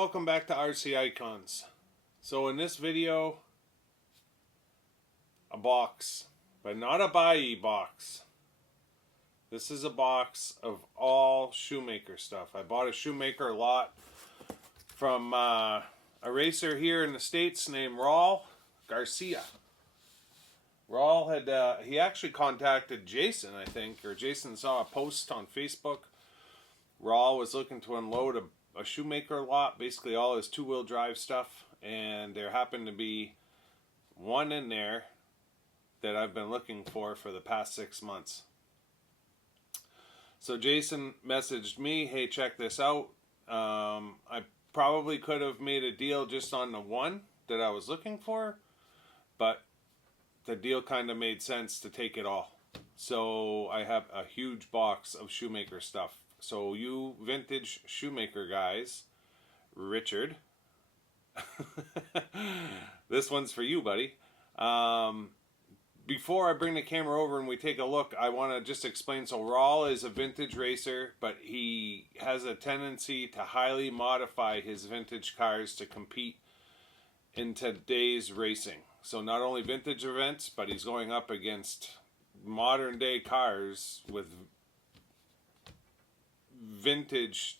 welcome back to RC Icons. So in this video, a box, but not a buy box. This is a box of all Schumacher stuff. I bought a Schumacher lot from a racer here in the States named Raul Garcia. Raul had, he actually contacted Jason, I think, or Jason saw a post on Facebook. Raul was looking to unload a Schumacher lot, basically all his two-wheel drive stuff, and there happened to be one in there that I've been looking for the past 6 months. So Jason messaged me, hey, check this out. I probably could have made a deal just on the one that I was looking for, but the deal kind of made sense to take it all. So I have a huge box of Schumacher stuff. So you vintage Schumacher guys, Richard, this one's for you, buddy. Before I bring the camera over and we take a look, I want to just explain. So Raul is a vintage racer, but he has a tendency to highly modify his vintage cars to compete in today's racing. So not only vintage events, but he's going up against modern day cars with vintage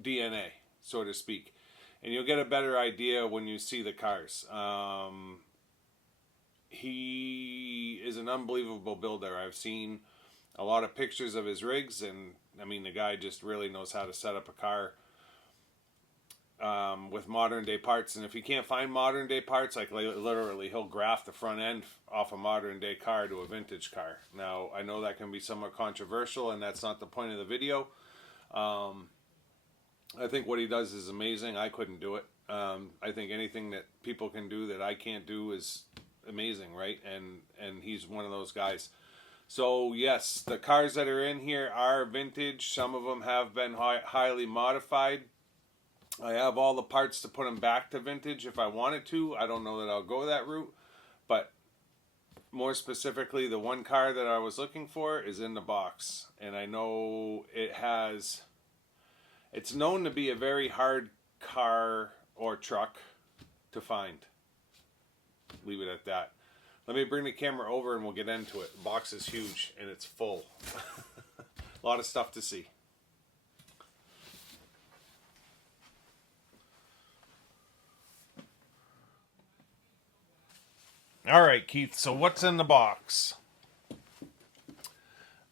DNA, so to speak. And you'll get a better idea when you see the cars. He is an unbelievable builder. I've seen a lot of pictures of his rigs, and I mean, the guy just really knows how to set up a car with modern day parts. And if he can't find modern day parts, like literally he'll graft the front end off a modern day car to a vintage car. Now, I know that can be somewhat controversial, and that's not the point of the video. I think what he does is amazing. I couldn't do it. I think anything that people can do that I can't do is amazing, right? And he's one of those guys. So yes, the cars that are in here are vintage. Some of them have been highly modified. I have all the parts to put them back to vintage if I wanted to. I don't know that I'll go that route, but more specifically, the one car that I was looking for is in the box, and I know it's known to be a very hard car or truck to find. Leave it at that. Let me bring the camera over and we'll get into it. The box is huge and it's full. A lot of stuff to see. All right, Keith, so what's in the box?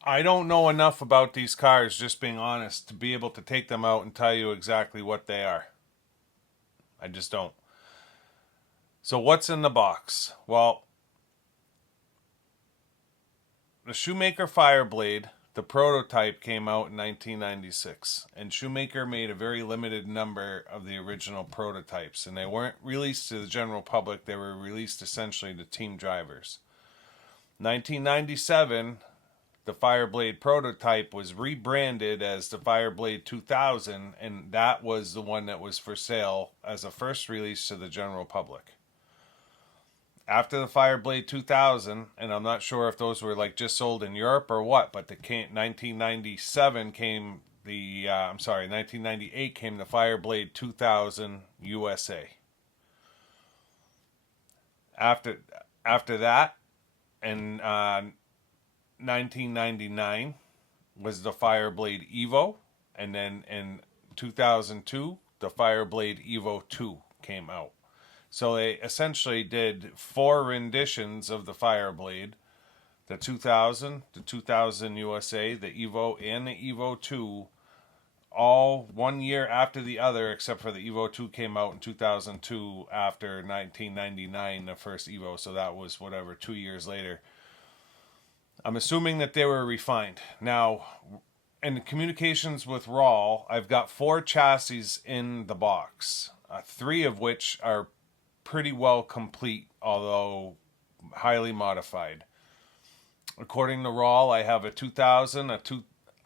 I don't know enough about these cars, just being honest, to be able to take them out and tell you exactly what they are. I just don't. So what's in the box? Well, the Schumacher Fireblade, the prototype, came out in 1996, and Schumacher made a very limited number of the original prototypes, and they weren't released to the general public. They were released essentially to team drivers. 1997, the Fireblade prototype was rebranded as the Fireblade 2000, and that was the one that was for sale as a first release to the general public. After the Fireblade 2000, and I'm not sure if those were like just sold in Europe or what, but 1998 came the Fireblade 2000 USA. After that, in 1999 was the Fireblade Evo, and then in 2002 the Fireblade Evo 2 came out. So they essentially did 4 renditions of the Fireblade: the 2000, the 2000 USA, the Evo, and the Evo 2, all 1 year after the other, except for the Evo 2 came out in 2002 after 1999, the first Evo, so that was 2 years later. I'm assuming that they were refined. Now, in the communications with Raul, I've got 4 chassis in the box, 3 of which are pretty well complete, although highly modified. According to Raul, I have a 2000, a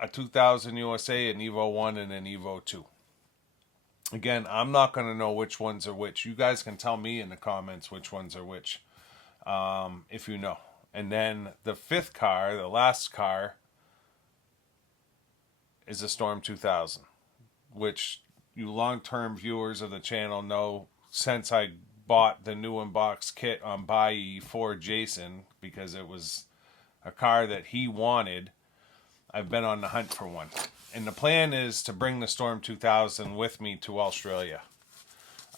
2000 USA, an Evo 1, and an Evo 2. Again, I'm not going to know which ones are which. You guys can tell me in the comments which ones are which, if you know. And then the 5th car, the last car, is a Storm 2000, which you long-term viewers of the channel know, since I bought the new unbox kit on Buy for Jason, because it was a car that he wanted, I've been on the hunt for one. And the plan is to bring the Storm 2000 with me to Australia.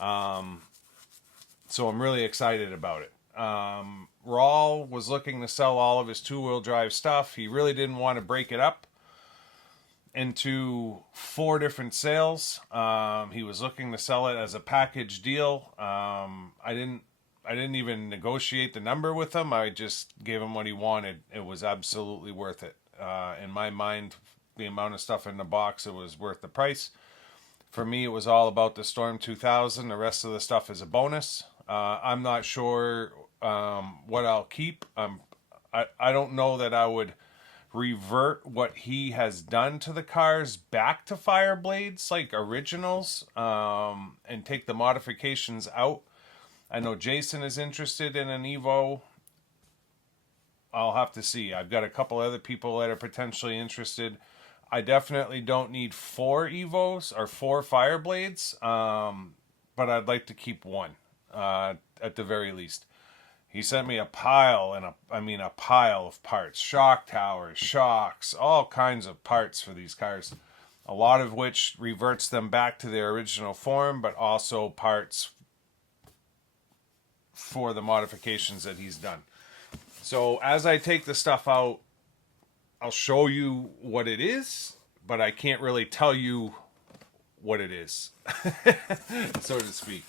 So I'm really excited about it. Raul was looking to sell all of his two-wheel drive stuff. He really didn't want to break it up into 4 different sales. He was looking to sell it as a package deal. I didn't even negotiate the number with him. I just gave him what he wanted. It was absolutely worth it. In my mind, the amount of stuff in the box, it was worth the price. For me, it was all about the Storm 2000. The rest of the stuff is a bonus. I'm not sure what I'll keep. I don't know that I would revert what he has done to the cars back to Fireblades, like originals, and take the modifications out. I know Jason is interested in an Evo. I'll have to see. I've got a couple other people that are potentially interested. I definitely don't need 4 Evos or 4 Fireblades, but I'd like to keep one at the very least. He sent me a pile a pile of parts, shock towers, shocks, all kinds of parts for these cars. A lot of which reverts them back to their original form, but also parts for the modifications that he's done. So as I take the stuff out, I'll show you what it is, but I can't really tell you what it is, so to speak.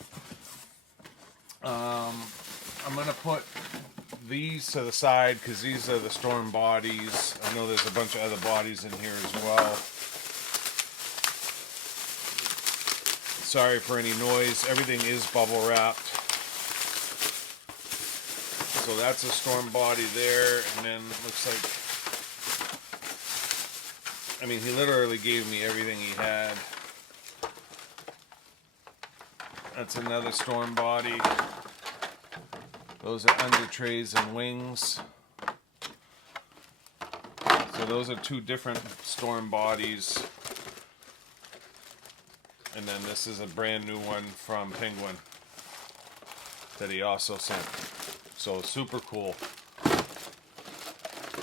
I'm going to put these to the side because these are the Storm bodies. I know there's a bunch of other bodies in here as well. Sorry for any noise. Everything is bubble wrapped. So that's a Storm body there, and then looks like, I mean, he literally gave me everything he had. That's another Storm body. Those are under trays and wings. So those are 2 different Storm bodies. And then this is a brand new one from Penguin that he also sent. So super cool.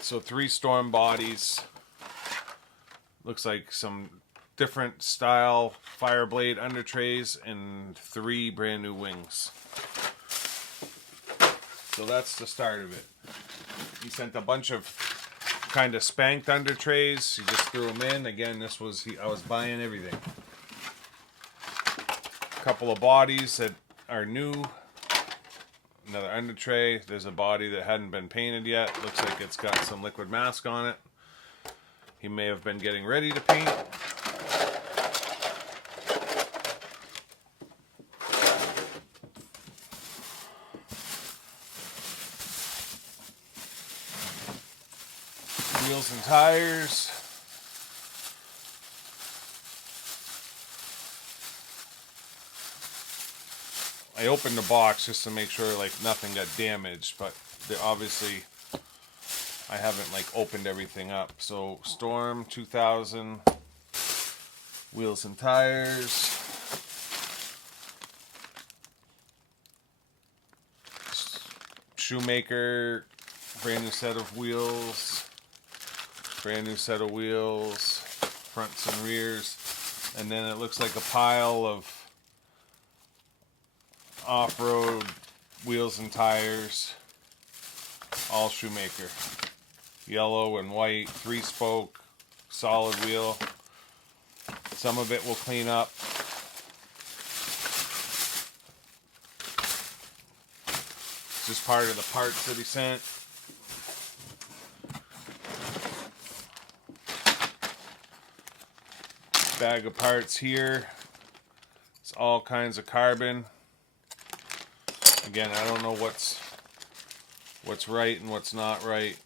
So 3 Storm bodies. Looks like some different style Fireblade under trays and 3 brand new wings. So that's the start of it. He sent a bunch of kind of spanked under trays. He just threw them in. Again, this was, I was buying everything. A couple of bodies that are new. Another under tray. There's a body that hadn't been painted yet. Looks like it's got some liquid mask on it. He may have been getting ready to paint. Wheels and tires. I opened the box just to make sure like nothing got damaged, but obviously I haven't like opened everything up. So Storm 2000 wheels and tires. Schumacher, brand new set of wheels. Brand new set of wheels, fronts and rears, and then it looks like a pile of off-road wheels and tires, all Schumacher. Yellow and white, 3-spoke, solid wheel. Some of it will clean up. It's just part of the parts that he sent. Bag of parts here. It's all kinds of carbon. Again, I don't know what's right and what's not right.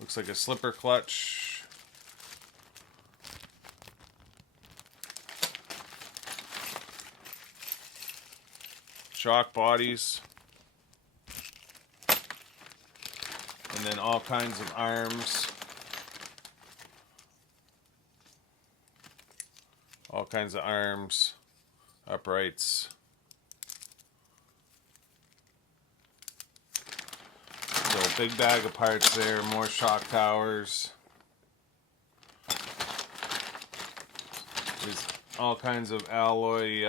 Looks like a slipper clutch. Shock bodies. And then all kinds of arms. All kinds of arms, uprights. So big bag of parts there, more shock towers. There's all kinds of alloy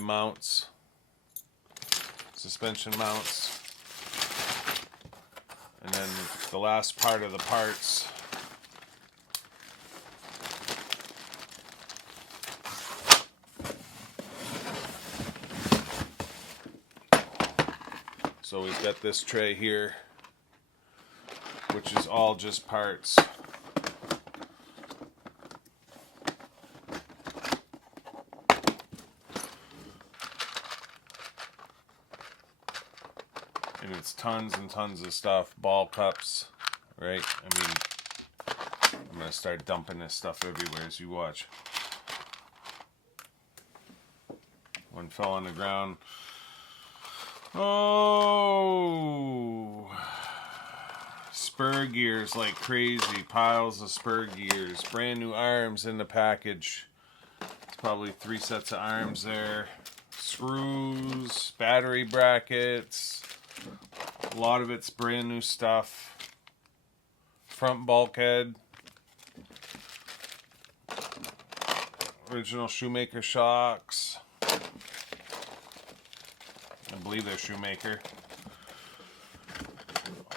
mounts, suspension mounts. And then the last part of the parts. So we've got this tray here, which is all just parts. And it's tons and tons of stuff, ball cups, right? I mean, I'm going to start dumping this stuff everywhere as you watch. One fell on the ground. Oh, spur gears like crazy, piles of spur gears, brand new arms in the package. It's probably 3 sets of arms there, screws, battery brackets, a lot of it's brand new stuff. Front bulkhead, original Schumacher shocks. I believe they're Schumacher.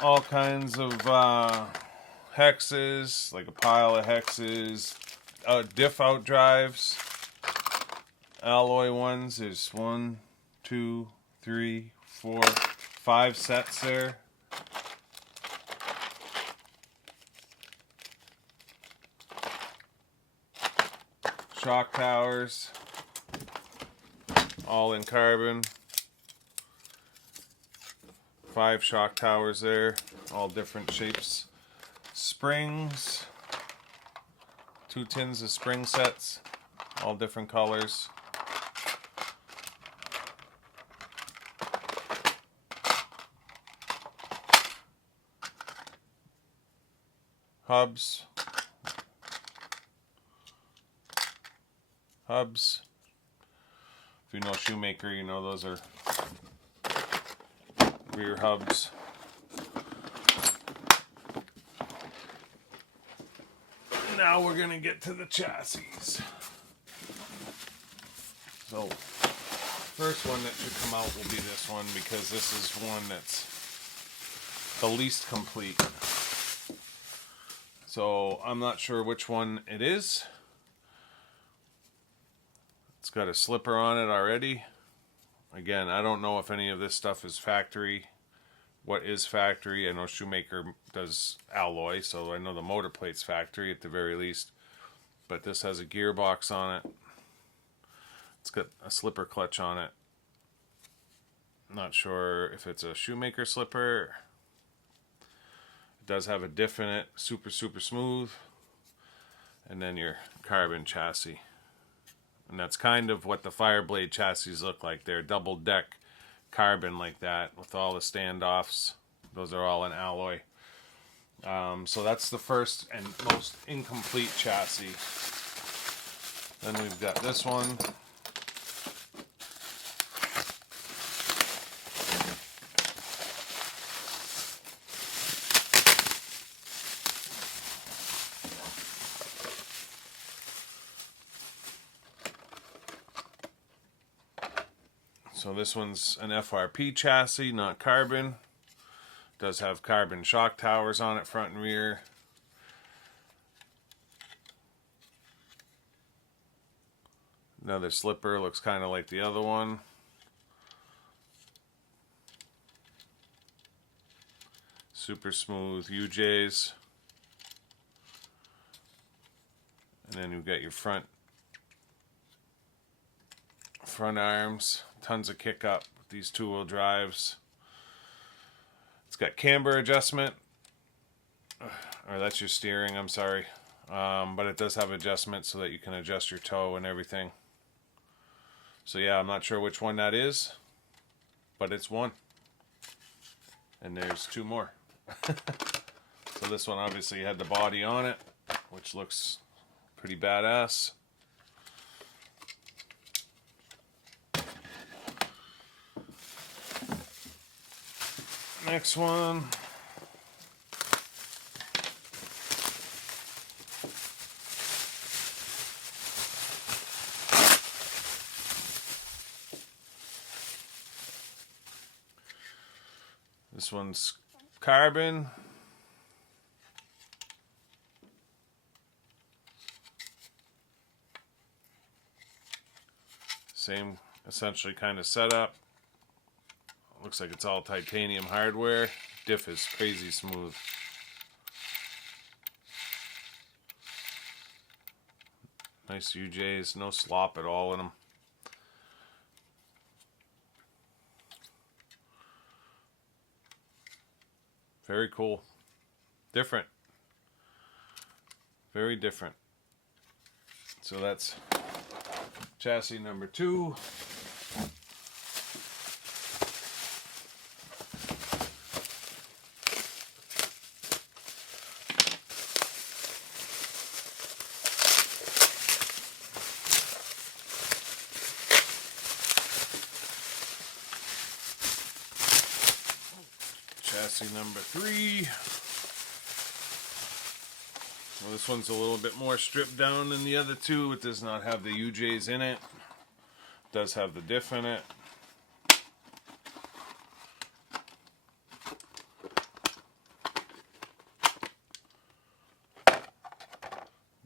All kinds of hexes, like a pile of hexes. Diff out drives. Alloy ones. There's 1, 2, 3, 4, 5 sets there. Shock towers. All in carbon. 5 shock towers there, all different shapes. Springs, 2 tins of spring sets, all different colors. Hubs. If you know Schumacher, you know those are rear hubs. Now we're gonna get to the chassis. So first one that should come out will be this one, because this is one that's the least complete. So I'm not sure which one it is. It's got a slipper on it already. Again, I don't know if any of this stuff is factory. What is factory? I know Schumacher does alloy, so I know the motor plate's factory at the very least. But this has a gearbox on it. It's got a slipper clutch on it. Not sure if it's a Schumacher slipper. It does have a diff in it, super smooth. And then your carbon chassis. And that's kind of what the Fireblade chassis look like. They're double deck carbon like that with all the standoffs. Those are all in alloy. So that's the first and most incomplete chassis. Then we've got this one. So this one's an FRP chassis, not carbon. Does have carbon shock towers on it, front and rear. Another slipper, looks kind of like the other one. Super smooth UJs. And then you've got your front arms. Tons of kick up with these 2-wheel drives. It's got camber adjustment. Or that's your steering, I'm sorry. But it does have adjustment so that you can adjust your toe and everything. So yeah, I'm not sure which one that is, but it's one. And there's 2 more. So this one obviously had the body on it, which looks pretty badass. Next one. This one's carbon. Same essentially kind of setup. Looks like it's all titanium hardware. Diff is crazy smooth. Nice UJs, no slop at all in them. Very cool. Different. Very different. So that's chassis number 2. Chassis number 3. Well, this one's a little bit more stripped down than the other two. It does not have the UJs in it. It does have the diff in it.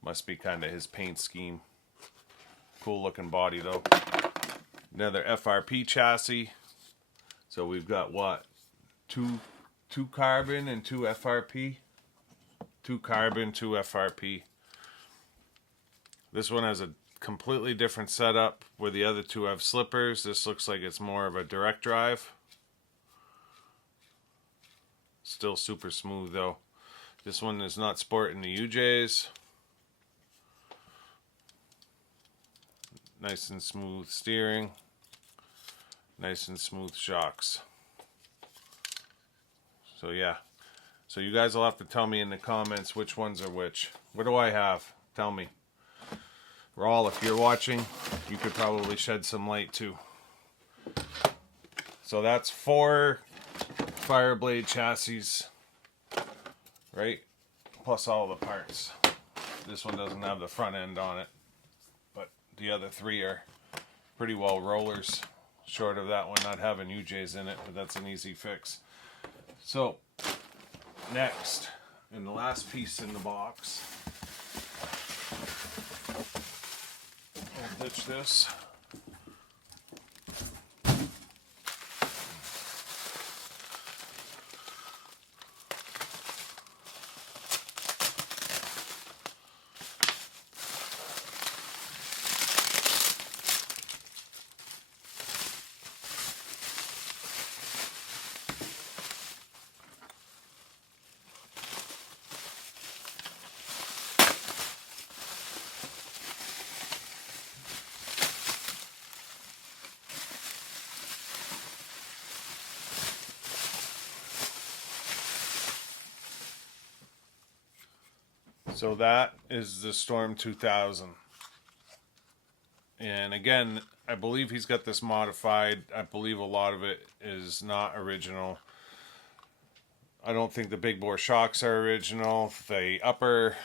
Must be kind of his paint scheme. Cool looking body though. Another FRP chassis. So we've got what? Two carbon and 2 FRP. 2 carbon, 2 FRP. This one has a completely different setup where the other two have slippers. This looks like it's more of a direct drive. Still super smooth though. This one is not sporting the UJs. Nice and smooth steering. Nice and smooth shocks. So yeah. So you guys will have to tell me in the comments which ones are which. What do I have? Tell me. Rawl, if you're watching, you could probably shed some light too. So that's 4 Fireblade chassis, right? Plus all the parts. This one doesn't have the front end on it, but the other 3 are pretty well rollers. Short of that one not having UJs in it, but that's an easy fix. So next, and the last piece in the box, I'll ditch this. So that is the Storm 2000. And again, I believe he's got this modified. I believe a lot of it is not original. I don't think the big bore shocks are original. The upper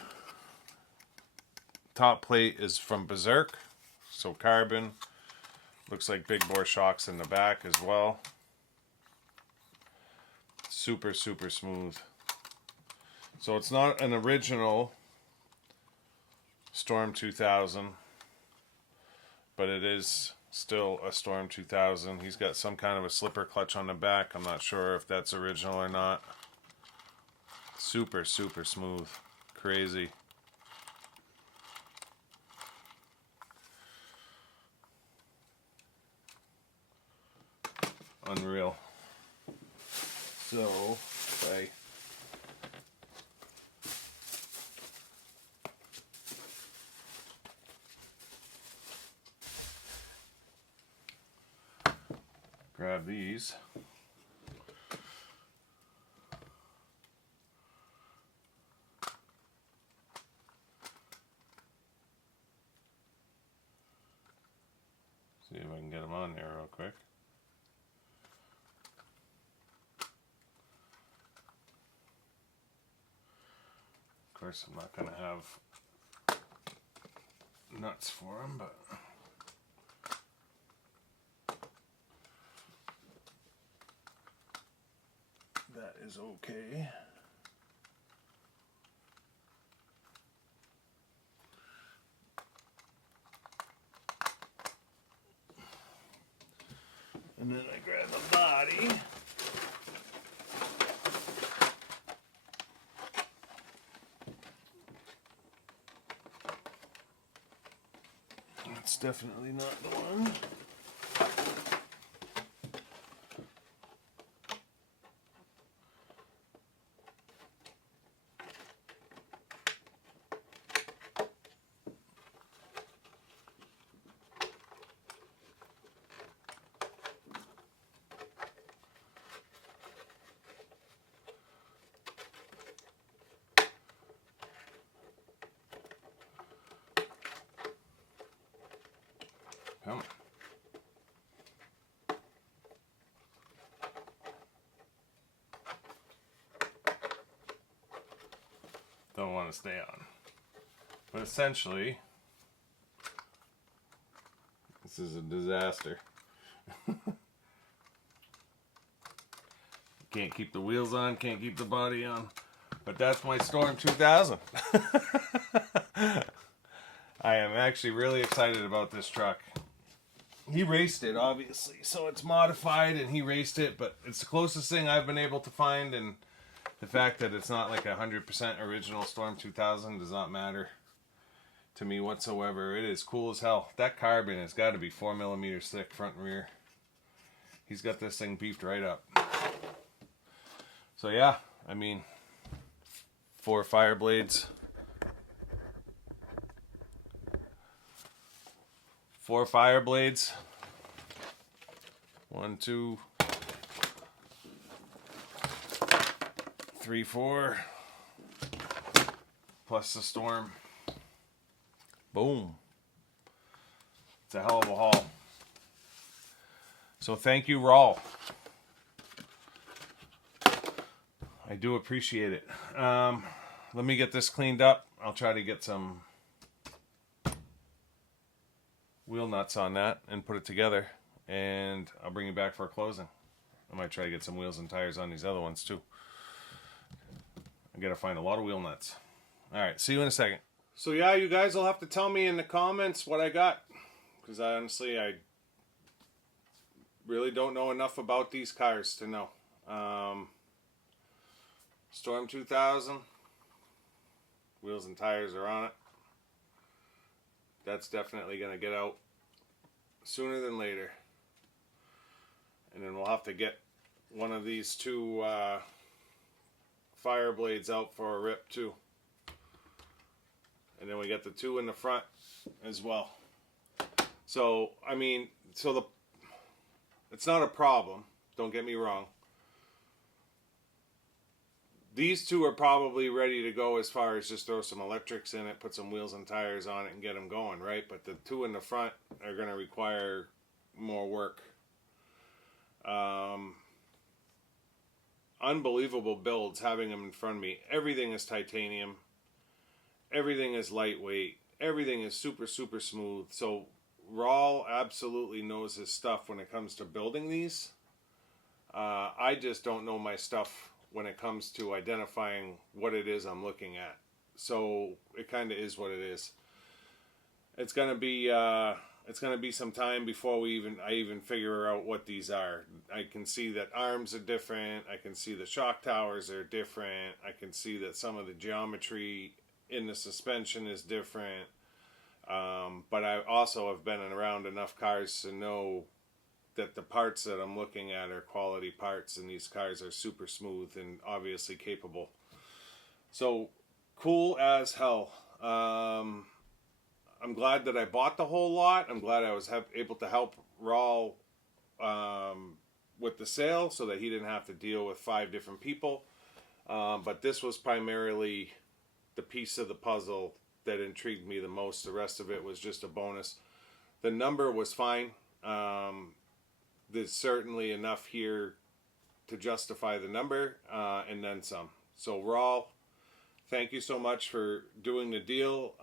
top plate is from Berserk, so carbon. Looks like big bore shocks in the back as well. Super, super smooth. So it's not an original Storm 2000, but it is still a Storm 2000. He's got some kind of a slipper clutch on the back. I'm not sure if that's original or not. Super, super smooth. Crazy. Unreal. So, okay. Grab these. See if I can get them on there real quick. Of course, I'm not going to have nuts for them, but that is okay. And then I grab the body. That's definitely not the one. Come on. Don't want to stay on. But essentially, this is a disaster. Can't keep the wheels on, can't keep the body on. But that's my Storm 2000. I am actually really excited about this truck. He raced it, obviously, so it's modified and he raced it, but it's the closest thing I've been able to find, and the fact that it's not like 100% original Storm 2000 does not matter to me whatsoever. It is cool as hell. That carbon has got to be 4mm thick front and rear. He's got this thing beefed right up. So yeah, I mean, 4 fire blades. 4 fire blades. 1, 2, 3, 4. Plus the Storm. Boom. It's a hell of a haul. So thank you, Rawl. I do appreciate it. Let me get this cleaned up. I'll try to get some wheel nuts on that and put it together, and I'll bring you back for a closing. I might try to get some wheels and tires on these other ones too. I gotta find a lot of wheel nuts. Alright, see you in a second. So yeah, you guys will have to tell me in the comments what I got, because honestly I really don't know enough about these cars to know. Storm 2000, wheels and tires are on it. That's definitely going to get out sooner than later. And then we'll have to get one of these 2 fire blades out for a rip too. And then we got the 2 in the front as well. So, I mean, it's not a problem. Don't get me wrong. These 2 are probably ready to go as far as just throw some electrics in it, put some wheels and tires on it and get them going, right? But the 2 in the front are going to require more work. Unbelievable builds having them in front of me. Everything is titanium. Everything is lightweight. Everything is super, super smooth. So Rawl absolutely knows his stuff when it comes to building these. I just don't know my stuff when it comes to identifying what it is I'm looking at. So it kind of is what it is. It's gonna be some time before I even figure out what these are. I can see that arms are different. I can see the shock towers are different. I can see that some of the geometry in the suspension is different. But I also have been around enough cars to know that the parts that I'm looking at are quality parts, and these cars are super smooth and obviously capable. So cool as hell. I'm glad that I bought the whole lot. I'm glad I was able to help Rawl with the sale so that he didn't have to deal with 5 different people. But this was primarily the piece of the puzzle that intrigued me the most. The rest of it was just a bonus. The number was fine. There's certainly enough here to justify the number, and then some. So Raul, thank you so much for doing the deal.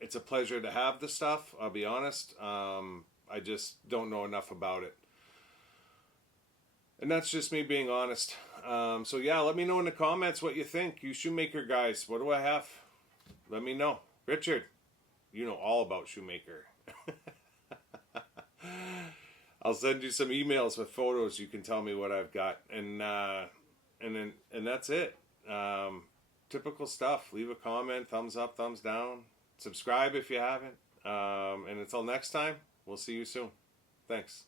It's a pleasure to have the stuff, I'll be honest. I just don't know enough about it. And that's just me being honest. So yeah, let me know in the comments what you think. You Shoemaker guys, what do I have? Let me know. Richard, you know all about Shoemaker. I'll send you some emails with photos. You can tell me what I've got, and that's it. Typical stuff. Leave a comment, thumbs up, thumbs down, subscribe if you haven't. And until next time, we'll see you soon. Thanks.